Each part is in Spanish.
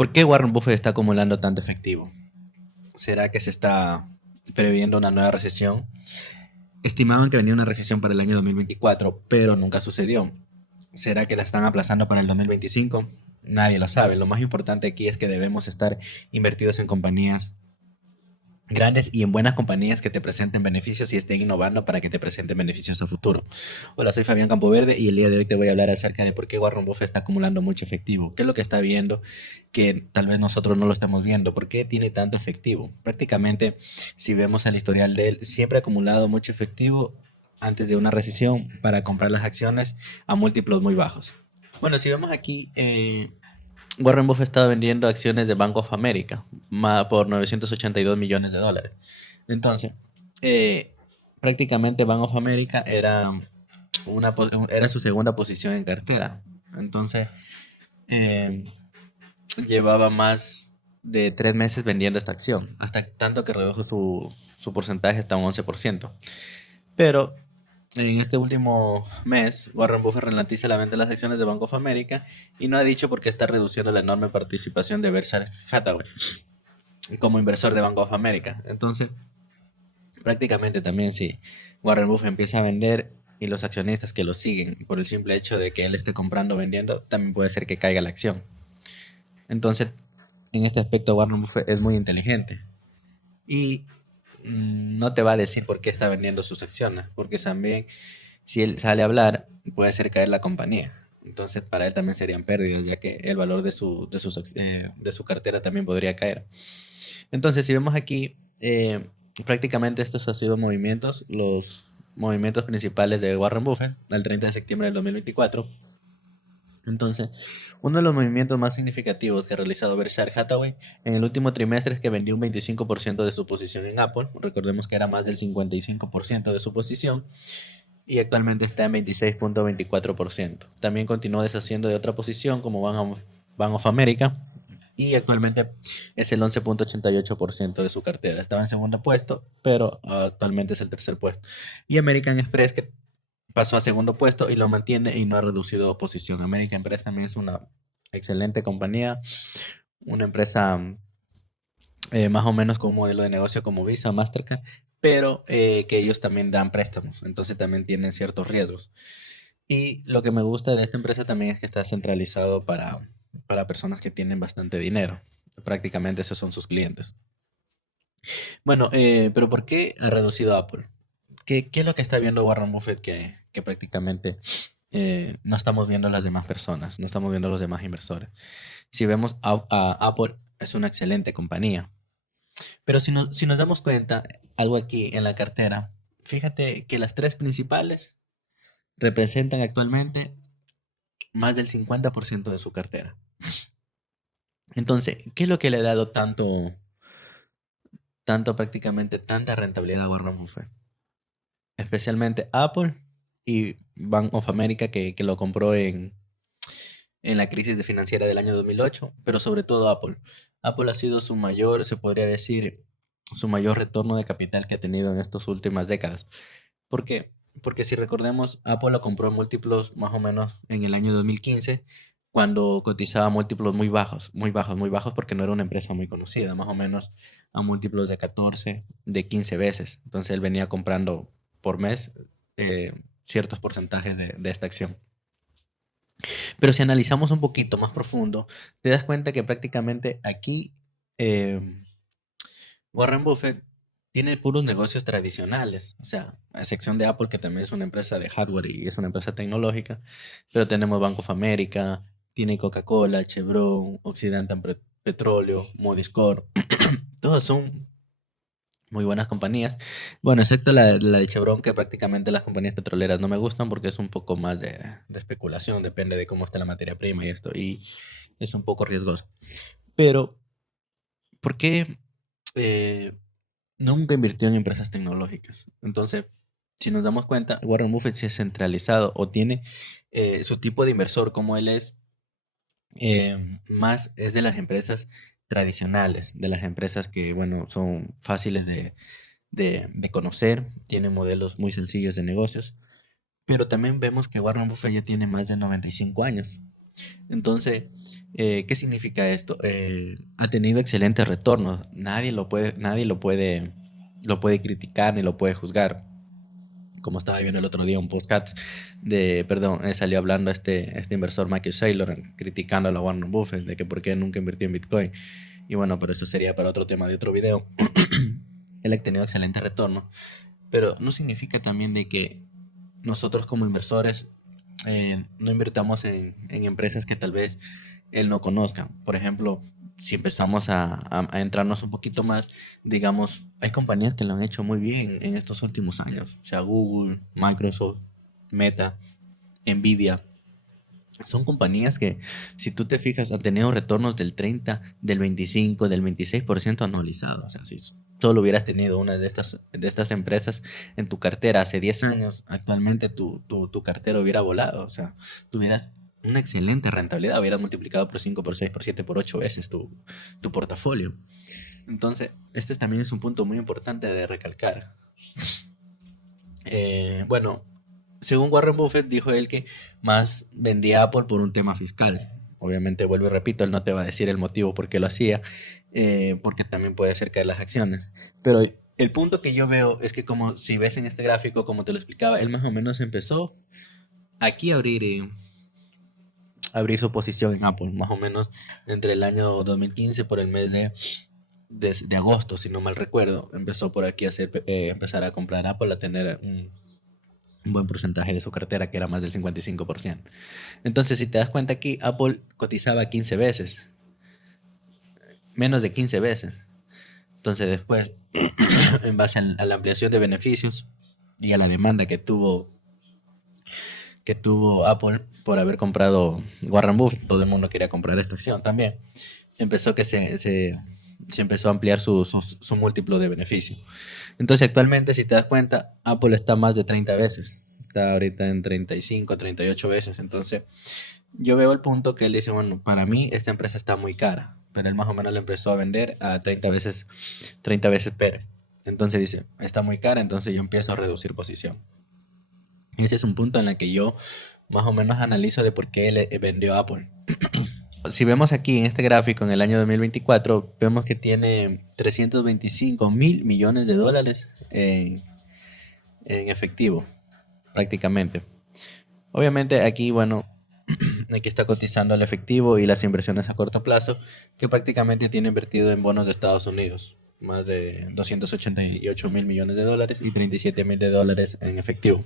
¿Por qué Warren Buffett está acumulando tanto efectivo? ¿Será que se está previendo una nueva recesión? Estimaban que venía una recesión para el año 2024, pero nunca sucedió. ¿Será que la están aplazando para el 2025? Nadie lo sabe. Lo más importante aquí es que debemos estar invertidos en compañías grandes y en buenas compañías que te presenten beneficios y estén innovando para que te presenten beneficios a futuro. Hola, soy Fabián Campoverde y el día de hoy te voy a hablar acerca de por qué Warren Buffett está acumulando mucho efectivo. ¿Qué es lo que está viendo que tal vez nosotros no lo estamos viendo? ¿Por qué tiene tanto efectivo? Prácticamente, si vemos el historial de él, siempre ha acumulado mucho efectivo antes de una recesión para comprar las acciones a múltiplos muy bajos. Bueno, si vemos aquí, Warren Buffett estaba vendiendo acciones de Bank of America por 982 millones de dólares. Entonces, eh, prácticamente Bank of America era su segunda posición en cartera. Entonces, eh, llevaba más de 3 meses vendiendo esta acción, hasta tanto que redujo su porcentaje hasta un 11%. Pero en este último mes, Warren Buffett ralentiza la venta de las acciones de Bank of America y no ha dicho por qué está reduciendo la enorme participación de Berkshire Hathaway como inversor de Bank of America. Entonces, prácticamente también si Warren Buffett empieza a vender y los accionistas que lo siguen por el simple hecho de que él esté comprando o vendiendo, también puede ser que caiga la acción. Entonces, en este aspecto Warren Buffett es muy inteligente y no te va a decir por qué está vendiendo sus acciones, porque también si él sale a hablar, puede hacer caer la compañía. Entonces, para él también serían pérdidas, ya que el valor de su cartera también podría caer. Entonces, si vemos aquí, prácticamente estos han sido los movimientos principales de Warren Buffett al 30 de septiembre del 2024. Entonces, uno de los movimientos más significativos que ha realizado Berkshire Hathaway en el último trimestre es que vendió un 25% de su posición en Apple. Recordemos que era más del 55% de su posición y actualmente está en 26.24%. También continuó deshaciendo de otra posición como Bank of America y actualmente es el 11.88% de su cartera. Estaba en segundo puesto, pero actualmente es el tercer puesto. Y American Express, que pasó a segundo puesto y lo mantiene y no ha reducido posición. American Express también es una excelente compañía, una empresa más o menos con un modelo de negocio como Visa, Mastercard, pero que ellos también dan préstamos, entonces también tienen ciertos riesgos. Y lo que me gusta de esta empresa también es que está centralizado para personas que tienen bastante dinero. Prácticamente esos son sus clientes. Bueno, pero ¿por qué ha reducido Apple? ¿Qué es lo que está viendo Warren Buffett que prácticamente no estamos viendo las demás personas, no estamos viendo los demás inversores? Si vemos a Apple, es una excelente compañía. Pero si nos damos cuenta, algo aquí en la cartera, fíjate que las tres principales representan actualmente más del 50% de su cartera. Entonces, ¿qué es lo que le ha dado tanto prácticamente, tanta rentabilidad a Warren Buffett? Especialmente Apple y Bank of America que lo compró en la crisis financiera del año 2008, pero sobre todo Apple. Apple ha sido su mayor, se podría decir, su mayor retorno de capital que ha tenido en estas últimas décadas. ¿Por qué? Porque si recordemos, Apple lo compró en múltiplos más o menos en el año 2015, cuando cotizaba a múltiplos muy bajos, muy bajos, muy bajos, porque no era una empresa muy conocida, más o menos a múltiplos de 14, de 15 veces. Entonces él venía comprando por mes ciertos porcentajes de esta acción. Pero si analizamos un poquito más profundo, te das cuenta que prácticamente aquí eh, Warren Buffett tiene puros negocios tradicionales, o sea, a excepción de Apple, que también es una empresa de hardware y es una empresa tecnológica, pero tenemos Bank of America, tiene Coca-Cola, Chevron, Occidental Petróleo, Moody's Corp, todos son muy buenas compañías. Bueno, excepto la de Chevron, que prácticamente las compañías petroleras no me gustan porque es un poco más de especulación, depende de cómo esté la materia prima y esto, y es un poco riesgoso. Pero, ¿por qué eh, nunca invirtió en empresas tecnológicas? Entonces, si nos damos cuenta, Warren Buffett se ha centralizado o tiene su tipo de inversor como él es, más es de las empresas tradicionales, de las empresas que, bueno, son fáciles de conocer, tienen modelos muy sencillos de negocios, pero también vemos que Warren Buffett ya tiene más de 95 años. Entonces, ¿qué significa esto? Ha tenido excelentes retornos. Nadie lo puede criticar ni lo puede juzgar. Como estaba viendo el otro día un podcast perdón, salió hablando este inversor Michael Saylor criticando a la Warren Buffett de que por qué nunca invirtió en Bitcoin. Y bueno, pero eso sería para otro tema de otro video. Él ha tenido excelente retorno, pero no significa también de que nosotros como inversores no invirtamos en empresas que tal vez él no conozca. Por ejemplo, si empezamos a entrarnos un poquito más, digamos, hay compañías que lo han hecho muy bien en estos últimos años. O sea, Google, Microsoft, Meta, Nvidia. Son compañías que, si tú te fijas, han tenido retornos del 30, del 25, del 26% anualizado. O sea, si solo hubieras tenido una de estas empresas en tu cartera hace 10 años, actualmente tu cartera hubiera volado. O sea, tuvieras una excelente rentabilidad, hubieras multiplicado por 5, por 6, por 7, por 8 veces tu portafolio. Entonces, este también es un punto muy importante de recalcar. Bueno, según Warren Buffett, dijo él que más vendía Apple por un tema fiscal. Obviamente, vuelvo y repito, él no te va a decir el motivo por qué lo hacía, porque también puede hacer caer las acciones. Pero el punto que yo veo es que, como si ves en este gráfico, como te lo explicaba, él más o menos empezó aquí a abrir su posición en Apple, más o menos entre el año 2015 por el mes de agosto, si no mal recuerdo. Empezó por aquí a empezar a comprar Apple, a tener un buen porcentaje de su cartera, que era más del 55%. Entonces, si te das cuenta aquí, Apple cotizaba 15 veces, menos de 15 veces. Entonces, después, en base a la ampliación de beneficios y a la demanda que tuvo Apple por haber comprado Warren Buffett, todo el mundo quería comprar esta acción también, empezó que se empezó a ampliar su múltiplo de beneficio. Entonces, actualmente, si te das cuenta, Apple está más de 30 veces. Está ahorita en 35, 38 veces. Entonces, yo veo el punto que él dice, bueno, para mí esta empresa está muy cara, pero él más o menos la empezó a vender a 30 veces PER. Entonces dice, está muy cara, entonces yo empiezo a reducir posición. Ese es un punto en el que yo más o menos analizo de por qué él vendió Apple. Si vemos aquí en este gráfico, en el año 2024, vemos que tiene 325 mil millones de dólares en efectivo, prácticamente. Obviamente aquí, bueno, aquí está cotizando el efectivo y las inversiones a corto plazo, que prácticamente tiene invertido en bonos de Estados Unidos, más de 288 mil millones de dólares y 37 mil de dólares en efectivo.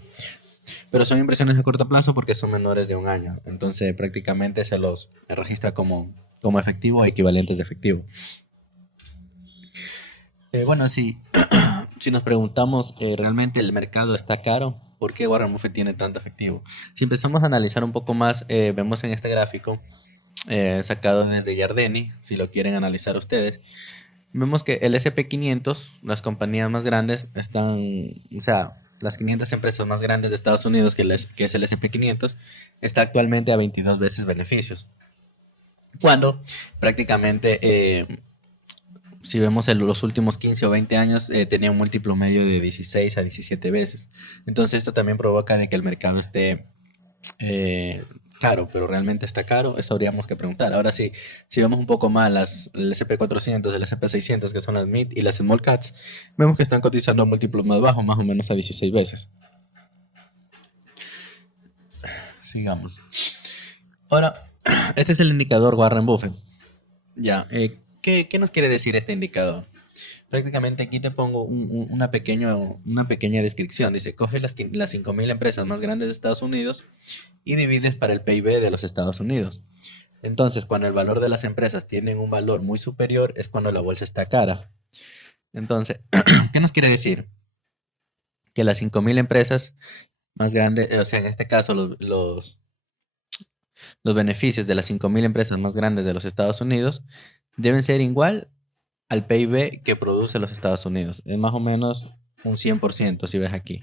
Pero son inversiones a corto plazo porque son menores de un año, entonces prácticamente se los registra como efectivo o equivalentes de efectivo. Bueno, si nos preguntamos, ¿realmente el mercado está caro? ¿Por qué Warren Buffett tiene tanto efectivo? Si empezamos a analizar un poco más, vemos en este gráfico sacado desde Yardeni, si lo quieren analizar ustedes, vemos que el S&P 500, las compañías más grandes, o sea, las 500 empresas más grandes de Estados Unidos, que es el S&P 500, está actualmente a 22 veces beneficios. Cuando prácticamente, si vemos en los últimos 15 o 20 años, tenía un múltiplo medio de 16 a 17 veces. Entonces esto también provoca de que el mercado esté caro, pero realmente está caro, eso habríamos que preguntar. Ahora sí, si vemos un poco más el SP 400, el SP 600, que son las mid y las small caps, vemos que están cotizando a múltiplos más bajos, más o menos a 16 veces. Sigamos. Ahora, este es el indicador Warren Buffett. Ya, ¿qué nos quiere decir este indicador? Prácticamente aquí te pongo una pequeña descripción. Dice, coge las 5.000 empresas más grandes de Estados Unidos y divides para el PIB de los Estados Unidos. Entonces, cuando el valor de las empresas tienen un valor muy superior, es cuando la bolsa está cara. Entonces, ¿qué nos quiere decir? Que las 5.000 empresas más grandes, o sea, en este caso, los beneficios de las 5.000 empresas más grandes de los Estados Unidos deben ser igual al PIB que produce los Estados Unidos. Es más o menos un 100%, si ves aquí.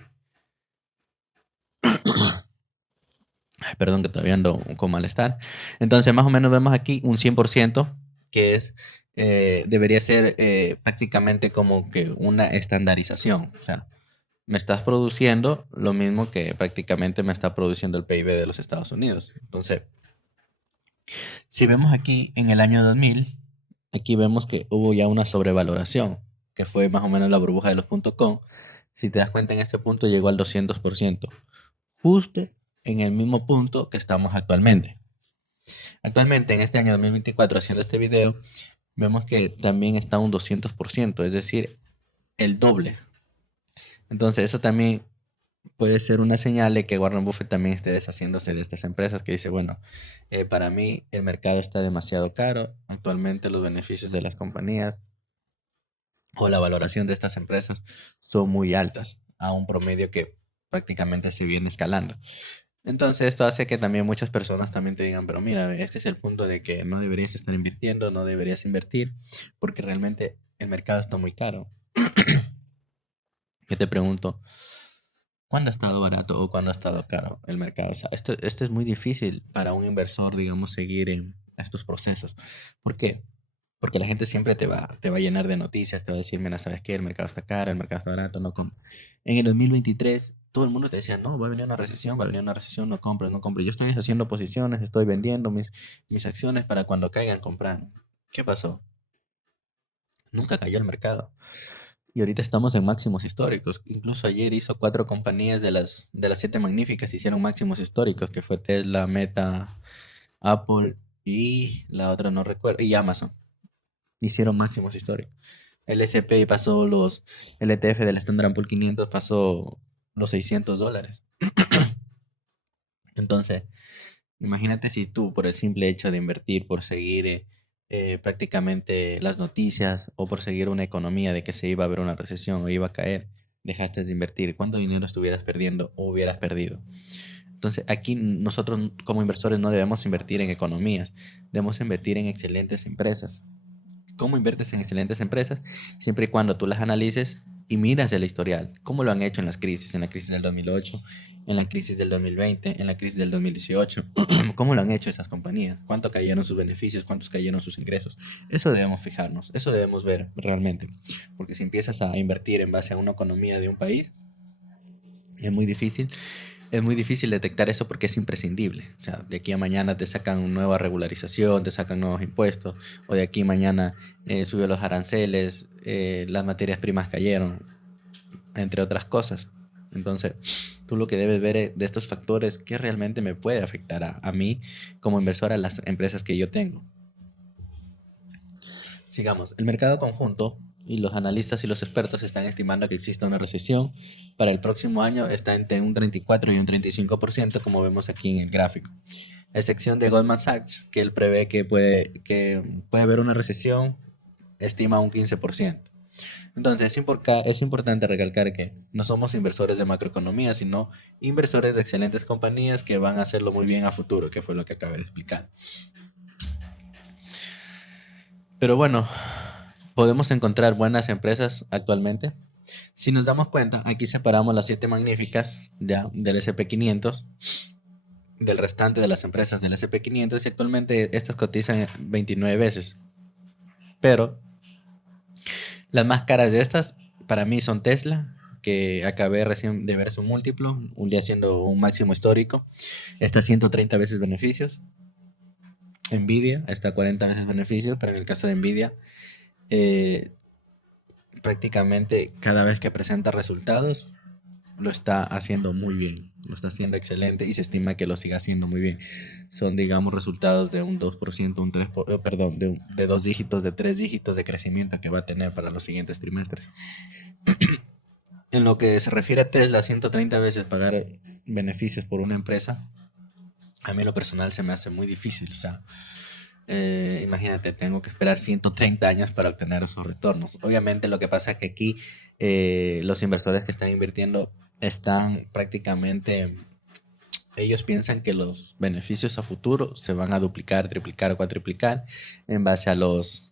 Ay, perdón que todavía ando con malestar. Entonces, más o menos vemos aquí un 100%, que debería ser prácticamente como que una estandarización. O sea, me estás produciendo lo mismo que prácticamente me está produciendo el PIB de los Estados Unidos. Entonces, Si vemos aquí en el año 2000, aquí vemos que hubo ya una sobrevaloración, que fue más o menos la burbuja de los .com. Si te das cuenta, en este punto llegó al 200%, justo en el mismo punto que estamos actualmente. Actualmente, en este año 2024, haciendo este video, vemos que también está un 200%, es decir, el doble. Entonces, eso también puede ser una señal de que Warren Buffett también esté deshaciéndose de estas empresas, que dice, bueno, para mí el mercado está demasiado caro, actualmente los beneficios de las compañías o la valoración de estas empresas son muy altas, a un promedio que prácticamente se viene escalando. Entonces esto hace que también muchas personas también te digan, pero mira, este es el punto de que no deberías estar invirtiendo, no deberías invertir, porque realmente el mercado está muy caro. Yo te pregunto, ¿cuándo ha estado barato o cuándo ha estado caro el mercado? O sea, esto es muy difícil para un inversor, digamos, seguir en estos procesos. ¿Por qué? Porque la gente siempre te va a llenar de noticias, te va a decir, mira, ¿sabes qué? El mercado está caro, el mercado está barato, no compres. En el 2023, todo el mundo te decía, no, va a venir una recesión, va a venir una recesión, no compres, no compres. Yo estoy haciendo posiciones, estoy vendiendo mis acciones para cuando caigan comprar. ¿Qué pasó? Nunca cayó el mercado. Y ahorita estamos en máximos históricos. Incluso ayer hizo cuatro compañías de las siete magníficas, hicieron máximos históricos, que fue Tesla, Meta, Apple y la otra no recuerdo, y Amazon. Hicieron máximos históricos. El S&P pasó el ETF del Standard Poor's 500 pasó los $600. Entonces, imagínate si tú, por el simple hecho de invertir, por seguir prácticamente las noticias o por seguir una economía de que se iba a haber una recesión o iba a caer, dejaste de invertir, ¿cuánto dinero estuvieras perdiendo o hubieras perdido? Entonces, aquí nosotros como inversores no debemos invertir en economías, debemos invertir en excelentes empresas. ¿Cómo inviertes en excelentes empresas? Siempre y cuando tú las analices y miras el historial. ¿Cómo lo han hecho en la crisis del 2008, en la crisis del 2020, en la crisis del 2018? ¿Cómo lo han hecho esas compañías? ¿Cuánto cayeron sus beneficios? ¿Cuántos cayeron sus ingresos? Eso debemos fijarnos, eso debemos ver realmente. Porque si empiezas a invertir en base a una economía de un país, es muy difícil. Es muy difícil detectar eso porque es imprescindible. O sea, de aquí a mañana te sacan una nueva regularización, te sacan nuevos impuestos, o de aquí a mañana subió los aranceles, las materias primas cayeron, entre otras cosas. Entonces, tú lo que debes ver de estos factores, ¿qué realmente me puede afectar a mí como inversor a las empresas que yo tengo? Sigamos, el mercado conjunto y los analistas y los expertos están estimando que exista una recesión para el próximo año, está entre un 34 y un 35%, como vemos aquí en el gráfico. A excepción de Goldman Sachs, que él prevé que puede haber una recesión, estima un 15%. Entonces es importante recalcar que no somos inversores de macroeconomía, sino inversores de excelentes compañías que van a hacerlo muy bien a futuro, que fue lo que acabé de explicar. Pero bueno, podemos encontrar buenas empresas actualmente. Si nos damos cuenta, aquí separamos las siete magníficas ya del SP 500 del restante de las empresas del SP 500 y actualmente estas cotizan 29 veces. Pero las más caras de estas para mí son Tesla, que acabé recién de ver su múltiplo, un día haciendo un máximo histórico, está 130 veces beneficios. Nvidia está a 40 veces beneficios, pero en el caso de Nvidia, eh, prácticamente cada vez que presenta resultados, lo está haciendo muy bien, lo está haciendo excelente y se estima que lo siga haciendo muy bien. Son, digamos, resultados de un 2%, perdón, de dos dígitos, de tres dígitos de crecimiento que va a tener para los siguientes trimestres. En lo que se refiere a Tesla, 130 veces pagar beneficios por una empresa, a mí en lo personal se me hace muy difícil. O sea, imagínate, tengo que esperar 130 años para obtener esos retornos. Obviamente lo que pasa es que aquí los inversores que están invirtiendo están prácticamente, ellos piensan que los beneficios a futuro se van a duplicar, triplicar o cuatriplicar en base a las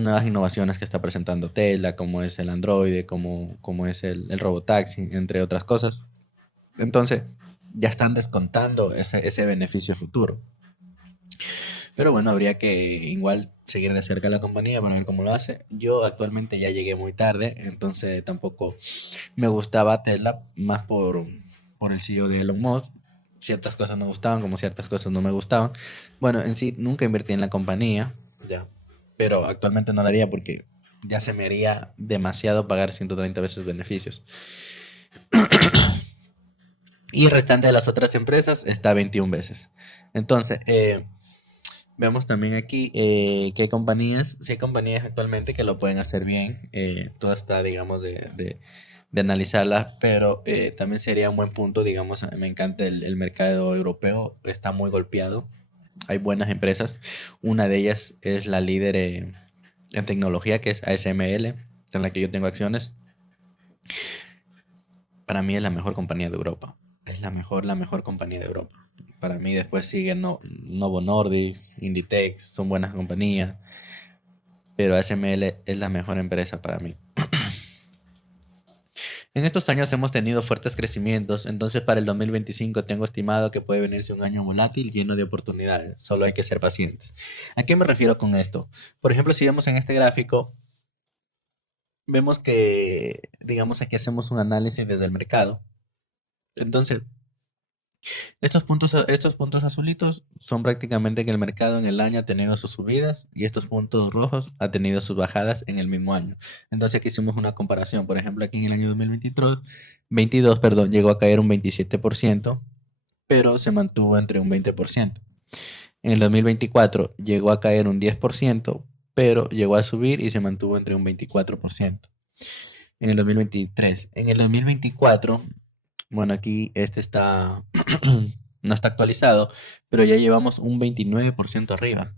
nuevas innovaciones que está presentando Tesla, como es el Android, como es el robotaxi, entre otras cosas. Entonces, ya están descontando ese beneficio futuro. Pero bueno, habría que igual seguir de cerca la compañía para ver cómo lo hace. Yo actualmente ya llegué muy tarde, entonces tampoco me gustaba Tesla, más por el CEO de Elon Musk. ciertas cosas me gustaban, como ciertas cosas no me gustaban. Bueno, en sí nunca invertí en la compañía, ya, pero actualmente no lo haría porque ya se me haría demasiado pagar 130 veces beneficios. Y el restante de las otras empresas está a 21 veces. Entonces, vemos también aquí que hay compañías, sí hay compañías actualmente que lo pueden hacer bien. Todo está, digamos, de analizarlas, pero también sería un buen punto, digamos, me encanta el mercado europeo, está muy golpeado. Hay buenas empresas. Una de ellas es la líder en tecnología, que es ASML, en la que yo tengo acciones. Para mí es la mejor compañía de Europa. Es la mejor compañía de Europa. Para mí después sigue Novo Nordisk, Inditex, son buenas compañías, pero ASML es la mejor empresa para mí. En estos años hemos tenido fuertes crecimientos, entonces para el 2025 tengo estimado que puede venirse un año volátil lleno de oportunidades, solo hay que ser pacientes. ¿A qué me refiero con esto? Por ejemplo, si vemos en este gráfico, vemos que, digamos, aquí hacemos un análisis desde el mercado. Entonces, estos puntos azulitos son prácticamente que el mercado en el año ha tenido sus subidas y estos puntos rojos ha tenido sus bajadas en el mismo año. Entonces aquí hicimos una comparación. Por ejemplo, aquí en el año 2023, 22, perdón, llegó a caer un 27%, pero se mantuvo entre un 20%. En el 2024 llegó a caer un 10%, pero llegó a subir y se mantuvo entre un 24%. En el 2023. En el 2024, bueno, aquí este está, no está actualizado, pero ya llevamos un 29% arriba.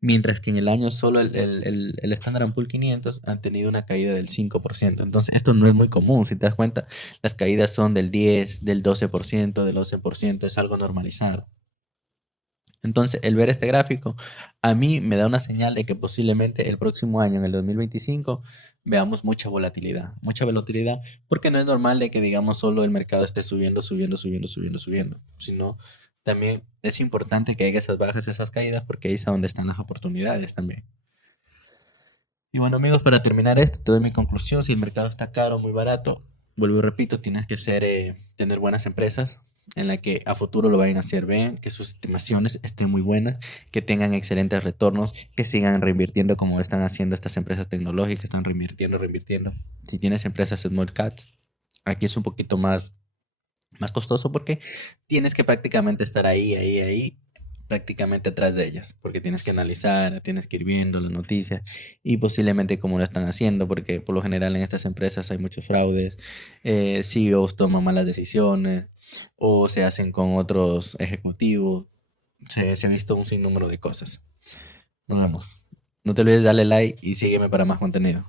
Mientras que en el año solo el Standard Poor's 500 han tenido una caída del 5%. Entonces, esto no es muy común, si te das cuenta. Las caídas son del 10, del 12%, del 11%, es algo normalizado. Entonces, el ver este gráfico a mí me da una señal de que posiblemente el próximo año, en el 2025, veamos mucha volatilidad, porque no es normal de que, digamos, solo el mercado esté subiendo, subiendo, subiendo, subiendo, subiendo, sino también es importante que haya esas bajas, esas caídas, porque ahí es a donde están las oportunidades también. Y bueno, amigos, para terminar esto, te doy mi conclusión. Si el mercado está caro o muy barato, vuelvo y repito, tienes que tener buenas empresas en la que a futuro lo vayan a hacer bien, que sus estimaciones estén muy buenas, que tengan excelentes retornos, que sigan reinvirtiendo como están haciendo estas empresas tecnológicas, están reinvirtiendo, reinvirtiendo. Si tienes empresas small caps, aquí es un poquito más costoso porque tienes que prácticamente estar ahí, prácticamente atrás de ellas, porque tienes que analizar, tienes que ir viendo las noticias y posiblemente cómo lo están haciendo, porque por lo general en estas empresas hay muchos fraudes, CEOs toman malas decisiones o se hacen con otros ejecutivos, se ha visto un sinnúmero de cosas. Nos vemos. No te olvides de darle like y sígueme para más contenido.